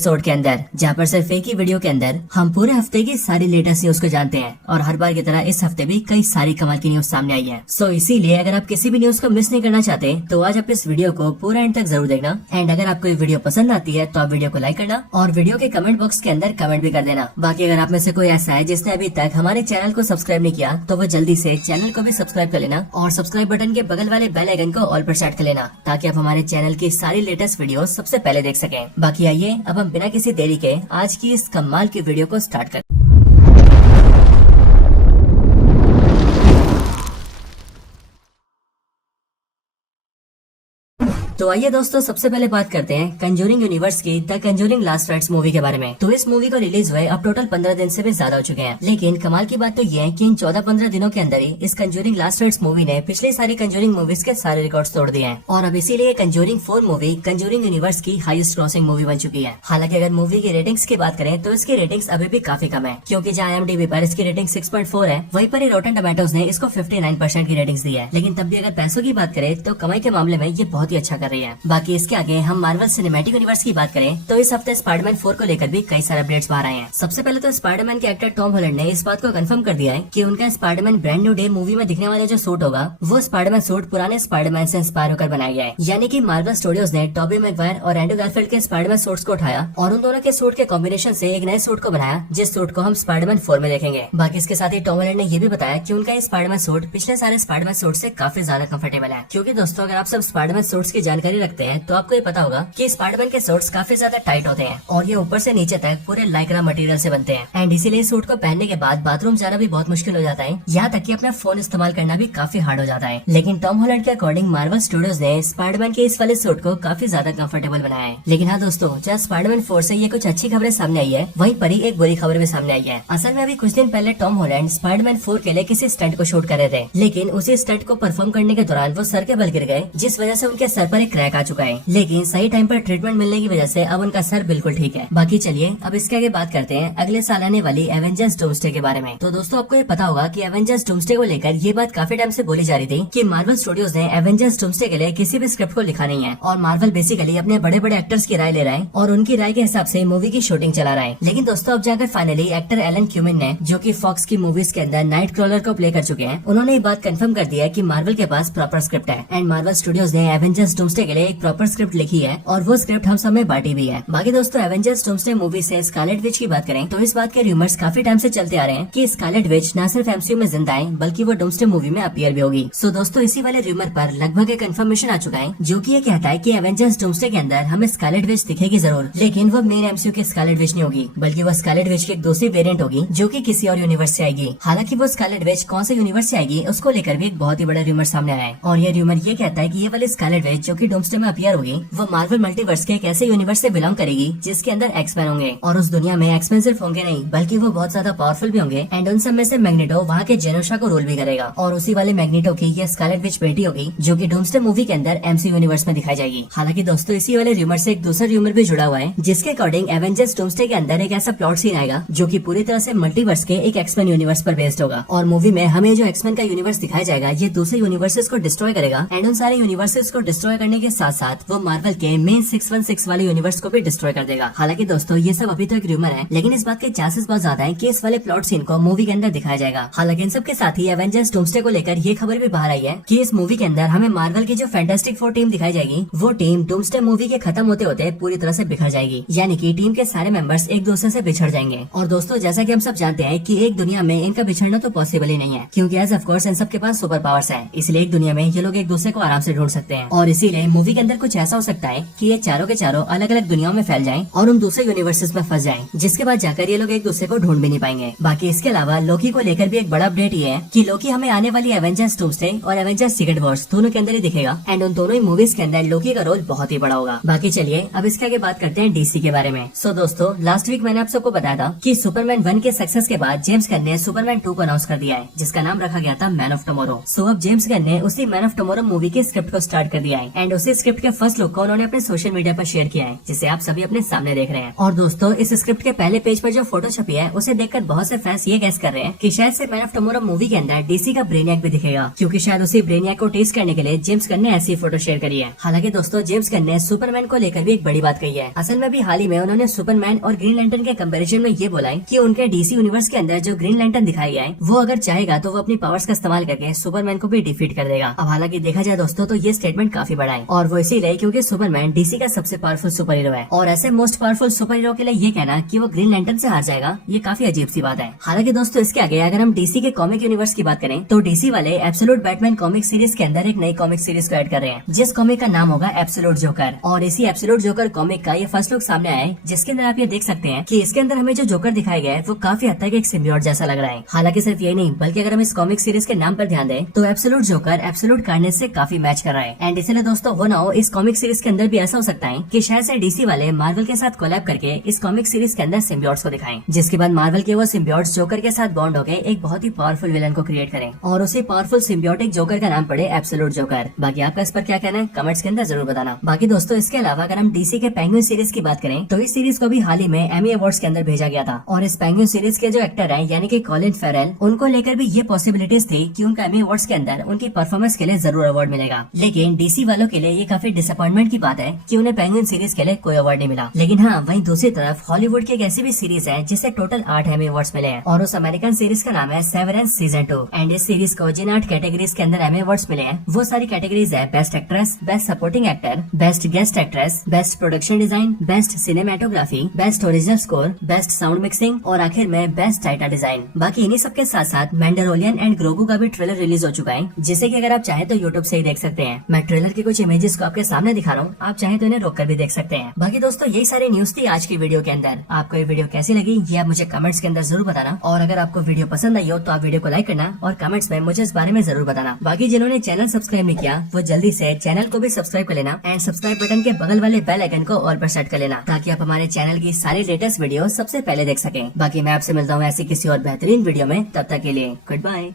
Episode के अंदर, जहाँ पर सिर्फ एक ही वीडियो के अंदर हम पूरे हफ्ते की सारी लेटेस्ट न्यूज को जानते हैं और हर बार की तरह इस हफ्ते भी कई सारी कमाल की न्यूज सामने आई है। सो इसीलिए अगर आप किसी भी न्यूज को मिस नहीं करना चाहते तो आज आप इस वीडियो को पूरा एंड तक जरूर देखना। एंड अगर आपको ये वीडियो पसंद आती है तो आप वीडियो को लाइक करना और वीडियो के कमेंट बॉक्स के अंदर कमेंट भी कर देना। बाकी अगर आप में से कोई ऐसा है जिसने अभी तक हमारे चैनल को सब्सक्राइब नहीं किया तो वो जल्दी से चैनल को भी सब्सक्राइब कर लेना और सब्सक्राइब बटन के बगल वाले बेल आइकन को ऑल पर सेट कर लेना ताकि आप हमारे चैनल की सारी लेटेस्ट वीडियो सबसे पहले देख सकें। बाकी आइए अब हम बिना किसी देरी के आज की इस कमाल की वीडियो को स्टार्ट करें। तो आइए दोस्तों सबसे पहले बात करते हैं कंजूरिंग यूनिवर्स की the Conjuring last rites movie के बारे में। तो इस मूवी को रिलीज हुए अब टोटल 15 दिन से भी ज्यादा हो चुके हैं, लेकिन कमाल की बात तो ये है कि इन 14-15 दिनों के अंदर ही इस कंजूरिंग लास्ट राइट्स मूवी ने पिछली सारी कंजूरिंग मूवीज के सारे रिकॉर्ड्स तोड़ दिए हैं और अब इसीलिए कंजूरिंग 4 मूवी कंजूरिंग यूनिवर्स की हाईएस्ट क्रॉसिंग मूवी बन चुकी है। हालांकि अगर मूवी की रेटिंग्स की बात करें तो इसकी रेटिंग्स अभी भी काफी कम है, क्योंकि जहाँ IMDb पर इसकी रेटिंग 6.4 है, वहीं पर ही रॉटन टोमेटोज ने इसको 59% की रेटिंग्स दी है। लेकिन तब भी अगर पैसों की बात करें तो कमाई के मामले में ये बहुत ही अच्छा कर रही है। बाकी इसके आगे हम मार्वल सिनेमैटिक यूनिवर्स की बात करें तो इस हफ्ते स्पाइडरमैन 4 को लेकर भी कई सारे अपडेट्स बाहर आए हैं। सबसे पहले तो स्पाइडरमैन के एक्टर टॉम हॉलैंड ने इस बात को कंफर्म कर दिया है कि उनका Spiderman brand new day movie में दिखने वाला जो सूट होगा वो स्पाइडरमैन सूट पुराने स्पाइडरमैन से इंस्पायर होकर बनाया गया है। यानी कि मार्वल स्टूडियोज ने टॉबी मैगवायर और एंड्रू गारफील्ड के स्पाइडरमैन सूट्स को उठाया और उन दोनों के सूट के कॉम्बिनेशन से एक नए सूट को बनाया, जिस सूट को हम स्पाइडरमैन 4 में देखेंगे। बाकी इसके साथ ही टॉम हॉलैंड ने ये भी बताया कि उनका ये स्पाइडरमैन सूट पिछले सारे स्पाइडरमैन सूट से काफी ज्यादा कंफर्टेबल है, क्योंकि दोस्तों अगर आप सब स्पाइडरमैन सूट्स की जानकारी रखते हैं तो आपको ये पता होगा कि स्पाइडरमैन के सूट्स काफी ज्यादा टाइट होते हैं और ये ऊपर से नीचे तक पूरे लाइक्रा मटेरियल से बनते हैं। एंड इसीलिए सूट को पहनने के बाद बाथरूम जाना भी बहुत मुश्किल हो जाता है, यहाँ तक कि अपना फोन इस्तेमाल करना भी काफी हार्ड हो जाता है। लेकिन टॉम हॉलैंड के अकॉर्डिंग मार्वल स्टूडियोज ने स्पाइडरमैन के इस वाले सूट को काफी ज्यादा कंफर्टेबल बनाया है। लेकिन हाँ दोस्तों, जहाँ स्पाइडरमैन 4 से ये कुछ अच्छी खबरें सामने आई है, वहीं पर ही एक बुरी खबर भी सामने आई है। असल में अभी कुछ दिन पहले टॉम हॉलैंड स्पाइडरमैन 4 के लिए किसी स्टंट को शूट कर रहे थे, लेकिन उसी स्टंट को परफॉर्म करने के दौरान वो सर के बल गिर गए, जिस वजह से उनके सर पर एक क्रैक आ चुका है। लेकिन सही टाइम पर ट्रीटमेंट मिलने की वजह से अब उनका सर बिल्कुल ठीक है। बाकी चलिए अब इसके आगे बात करते हैं अगले साल आने वाली एवेंजर्स डूम्सडे के बारे में। तो दोस्तों आपको ये पता होगा कि एवेंजर्स डूम्सडे को लेकर ये बात काफी टाइम से बोली जा रही थी कि मार्वल स्टूडियोज ने एवेंजर्स डूम्सडे के लिए किसी भी स्क्रिप्ट को लिखा नहीं है और मार्वल बेसिकली अपने बड़े बड़े एक्टर्स की राय ले रहा है और उनकी राय के हिसाब से मूवी की शूटिंग चला रहा है। लेकिन दोस्तों अब जाकर फाइनली एक्टर एलन क्यूमिन ने, जो की फॉक्स की मूवीज के अंदर नाइट क्रॉलर को प्ले कर चुके हैं, उन्होंने ये बात कंफर्म कर दिया है कि मार्वल के पास प्रॉपर स्क्रिप्ट है एंड मार्वल स्टूडियोज ने एवेंजर्स डूम्सडे के लिए एक प्रॉपर स्क्रिप्ट लिखी है और वो स्क्रिप्ट हम सब में बांटी भी है। बाकी दोस्तों एवेंजर्स डूम्सडे मूवी से स्कारलेट विच की बात करें तो इस बात के रूमर्स काफी टाइम से चलते आ रहे हैं कि स्कारलेट विच न सिर्फ MCU में जिंदा है बल्कि वो डूम्सडे मूवी में अपीयर भी होगी। सो दोस्तों इसी वाले रूमर पर लगभग एक कंफर्मेशन आ चुका है, जो कि ये कहता है कि एवेंजर्स डूम्सडे के अंदर हमें स्कारलेट विच दिखेगी जरूर, लेकिन वो मेन MCU की स्कारलेट विच नहीं होगी, बल्कि वो स्कारलेट विच की एक दूसरी वेरिएंट होगी जो कि किसी और यूनिवर्स से आएगी। हालांकि वो स्कारलेट विच कौन से यूनिवर्स से आएगी उसको लेकर भी एक बहुत ही बड़ा रूमर सामने आया है और ये रूमर ये कहता है कि ये वाली स्कारलेट विच जो कि डूम्सडे में अपीयर होगी वो मार्वल मल्टीवर्स के एक ऐसे यूनिवर्स से बिलोंग करेगी जिसके अंदर एक्समैन होंगे और उस दुनिया में एक्समैन सिर्फ होंगे नहीं बल्कि वो बहुत ज्यादा पावरफुल भी होंगे एंड उन सब में से मैग्नेटो वहाँ के जेनोशा को रोल भी करेगा और उसी वाले मैग्नेटो की ये स्कारलेट विच बेटी होगी जो कि डूम्सडे मूवी के अंदर MCU यूनिवर्स में दिखाई जाएगी। हालांकि दोस्तों इसी वाले रूमर से एक दूसरा रूमर भी जुड़ा हुआ है, जिसके अकॉर्डिंग एवेंजर्स डूम्सडे के अंदर एक ऐसा प्लॉट सीन आएगा जो कि पूरी तरह से मल्टीवर्स के एक एक्समैन यूनिवर्स पर बेस्ड होगा और मूवी में हमें जो एक्समैन का यूनिवर्स दिखाया जाएगा ये दूसरे यूनिवर्सेस को डिस्ट्रॉय करेगा एंड उन सारे यूनिवर्सेस को डिस्ट्रॉय करने के साथ साथ वो मार्वल के मेन 616 वाले यूनिवर्स को भी डिस्ट्रॉय कर देगा। हालांकि दोस्तों ये सब अभी तो एक रूमर है, लेकिन इस बात के चांसेस बहुत ज्यादा है कि इस वाले प्लॉट सीन को मूवी के अंदर दिखाया जाएगा। हालांकि इन सब के साथ ही एवेंजर्स डूम्सडे को लेकर ये खबर भी बाहर आई है कि इस मूवी के अंदर हमें मार्वल की जो फैंटास्टिक 4 टीम दिखाई जाएगी वो टीम डूम्सडे मूवी के खत्म होते होते पूरी तरह से बिखर जाएगी, यानी कि टीम के सारे मेंबर्स एक दूसरे से बिछड़ जाएंगे। और दोस्तों जैसा कि हम सब जानते हैं कि एक दुनिया में इनका बिछड़ना तो पॉसिबल ही नहीं है, क्योंकि एज ऑफ कोर्स इन सब के पास सुपर पावर्स है, इसलिए एक दुनिया में ये लोग एक दूसरे को आराम से ढूंढ सकते हैं और इसीलिए मूवी के अंदर कुछ ऐसा हो सकता है कि ये चारों के चारों अलग अलग दुनियाओं में फैल जाएं और उन दूसरे यूनिवर्सेस में फंस जाएं, जिसके बाद जाकर ये लोग एक दूसरे को ढूंढ भी नहीं पाएंगे। बाकी इसके अलावा लोकी को लेकर भी एक बड़ा अपडेट ये है कि लोकी हमें आने वाली एवेंजर्स डूम्सडे और एवेंजर्स सीक्रेट वॉर्स दोनों के अंदर ही दिखेगा एंड उन दोनों ही मूवीज के अंदर लोकी का रोल बहुत ही बड़ा होगा। बाकी चलिए अब इसके आगे बात करते हैं DC के बारे में। सो दोस्तों लास्ट वीक मैंने आप सबको बताया था कि सुपरमैन 1 के सक्सेस के बाद जेम्स गन ने सुपरमैन 2 को अनाउंस कर दिया है, जिसका नाम रखा गया था मैन ऑफ टुमारो। सो अब जेम्स गन ने उसी मैन ऑफ टुमारो मूवी की स्क्रिप्ट को स्टार्ट कर दिया है एंड उसी स्क्रिप्ट के फर्स्ट लुक को उन्होंने अपने सोशल मीडिया पर शेयर किया है, जिसे आप सभी अपने सामने देख रहे हैं। और दोस्तों, इस स्क्रिप्ट के पहले पेज पर जो फोटो छपी है उसे देखकर बहुत से फैंस ये गेस कर रहे हैं कि शायद से मैन ऑफ टुमारो मूवी के अंदर डीसी का ब्रेनियक भी दिखेगा, क्योंकि शायद उसी ब्रेनियक को टेस्ट करने के लिए जेम्स गन ने ऐसी फोटो शेयर करी है। हालांकि दोस्तों, जेम्स गन ने सुपरमैन को लेकर भी एक बड़ी बात कही है। असल में भी हाल ही में उन्होंने सुपरमैन और ग्रीन लैंटर्न के कंपैरिजन में ये बोला है कि उनके डीसी यूनिवर्स के अंदर जो ग्रीन लैंटर्न दिखाई है वो अगर चाहेगा तो वो अपनी पावर्स का इस्तेमाल करके सुपरमैन को भी डिफीट कर देगा। अब हालांकि देखा जाए दोस्तों तो ये स्टेटमेंट काफी बड़ा है, और वो इसीलिए क्योंकि सुपरमैन डीसी का सबसे पावरफुल सुपर हीरो है, और ऐसे मोस्ट पावरफुल सुपर हीरो के लिए ये कहना कि वो ग्रीन लैंटर्न से हार जाएगा ये काफी अजीब सी बात है। हालांकि दोस्तों, इसके आगे अगर हम डीसी के कॉमिक यूनिवर्स की बात करें तो डीसी वाले एब्सोल्यूट बैटमैन कॉमिक सीरीज के अंदर एक नई कॉमिक सीरीज को ऐड कर रहे हैं, जिस कॉमिक का नाम होगा एब्सोल्यूट जोकर। और इसी एब्सोल्यूट जोकर कॉमिक का ये फर्स्ट लुक सामने आया है, जिसके अंदर आप ये देख सकते हैं कि इसके अंदर हमें जो जोकर दिखाया गया है वो काफी हद तक एक सिम्बियोट जैसा लग रहा है। हालांकि सिर्फ ये नहीं, बल्कि अगर हम इस कॉमिक सीरीज के नाम पर ध्यान दें तो एब्सोल्यूट जोकर एब्सोल्यूट कार्नेज से काफी मैच कर रहा है। एंड इसलिए दोस्तों, हो ना हो, इस कॉमिक सीरीज के अंदर भी ऐसा हो सकता है कि शायद से डीसी वाले मार्वल के साथ कोलैब करके इस कॉमिक सीरीज के अंदर सिम्बियोट्स को दिखाएं, जिसके बाद मार्वल के वो सिम्बियोट्स जोकर के साथ बॉन्ड होकर एक बहुत ही पावरफुल विलन को क्रिएट करें, और उसी पावरफुल सिम्बियोटिक जोकर का नाम पड़े एब्सोल्यूट जोकर। बाकी आपका इस पर क्या कहना है कमेंट्स के अंदर जरूर बताना। बाकी दोस्तों, इसके अलावा अगर हम डीसी के पेंगुइन सीरीज की बात करें तो इस सीरीज को भी हाल ही में एमी अवार्ड्स के अंदर भेजा गया था, और इस पेंगुइन सीरीज के जो एक्टर हैं यानी कि कॉलिन फेरेल, उनको लेकर भी ये पॉसिबिलिटीज थी कि उनका एमी अवार्ड्स के अंदर उनकी परफॉर्मेंस के लिए जरूर अवार्ड मिलेगा। लेकिन डीसी वालों के लिए ये काफी डिसअपॉइंटमेंट की बात है कि उन्हें पेंगुइन सीरीज के लिए कोई अवार्ड नहीं मिला। लेकिन हाँ, वहीं दूसरी तरफ हॉलीवुड की एक ऐसी भी सीरीज है जिसे टोटल 8 एमी अवार्ड्स मिले हैं, और उस अमेरिकन सीरीज का नाम है सेवरेंस सीजन 2। एंड इस सीरीज को जिन 8 कैटेगरीज के अंदर एमी अवार्ड्स मिले हैं वो सारी कैटेगरीज है best actress, best supporting actor, best guest actress, best production design, best cinematography, best original score, best sound mixing और आखिर में बेस्ट टाइटल डिजाइन। बाकी इन्हीं सबके साथ साथ मैंडलोरियन एंड ग्रोगू का भी ट्रेलर रिलीज हो चुका है, जिसे कि अगर आप चाहें तो यूट्यूब से ही देख सकते हैं। मैं ट्रेलर की कुछ इमेजेस को आपके सामने दिखा रहा हूँ, आप चाहें तो इन्हें रोककर भी देख सकते हैं। बाकी दोस्तों, यही सारी न्यूज थी आज की वीडियो के अंदर। आपको ये वीडियो कैसी लगी ये आप मुझे कमेंट्स के अंदर जरूर बताना, और अगर आपको वीडियो पसंद आई हो तो आप वीडियो को लाइक करना और कमेंट्स में मुझे इस बारे में जरूर बताना। बाकी जिन्होंने चैनल सब्सक्राइब नहीं किया वो जल्दी से चैनल को भी सब्सक्राइब कर लेना, एंड सब्सक्राइब बटन के बगल वाले बेल आइकन को ऑल पर सेट कर लेना, ताकि आप हमारे चैनल की सारी लेटेस्ट वीडियो सबसे पहले देख सकें। बाकी मैं आपसे मिलता हूँ ऐसी किसी और बेहतरीन वीडियो में, तब तक के लिए गुड बाय।